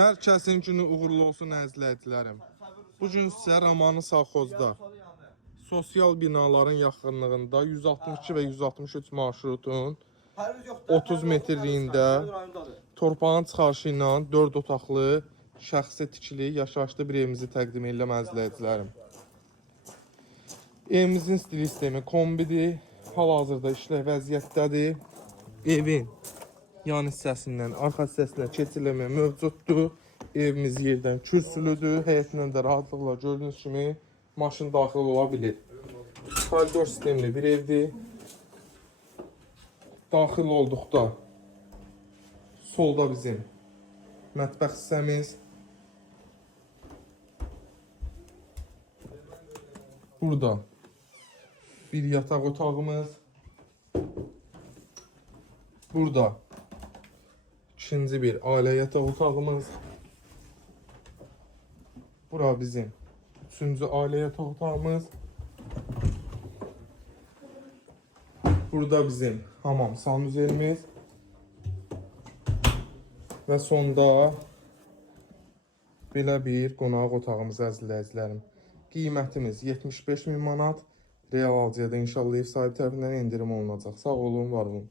Hər kəsin günü uğurlu olsun əzizləyicilərim. Bu gün sizə Ramanı Savxozda sosial binaların yaxınlığında 162 və 163 marşrutun 30 metrliyində torpağın çıxarışı ilə 4 otaqlı şəxsi tikili yaşayışlı bir evimizi təqdim edirəm əzizləyicilərim. Evimizin stil sistemi kombidir. Hal-hazırda işlək vəziyyətdədir. Evin yan hissəsindən arxa hissəsinə keçirilmə mövcuddur. Evimiz yerdən kürsülüdür. Həyətindən də rahatlıqla gördüyünüz kimi maşın daxil ola bilir. Koridor sistemli bir evdir. Daxil olduqda solda bizim mətbəx hissəmiz. Burada bir yataq otağımız. Burada ikinci bir ailə yataq otağımız. Bura bizim üçüncü ailə yataq otağımız. Burada bizim hamam sanuzelimiz. Və sonda belə bir qonaq otağımız əzizləyicilərim. Qiymətimiz 75.000 manat. Real alıcıya da inşallah ev sahibi tərəfindən endirim olunacaq. Sağ olun, var olun.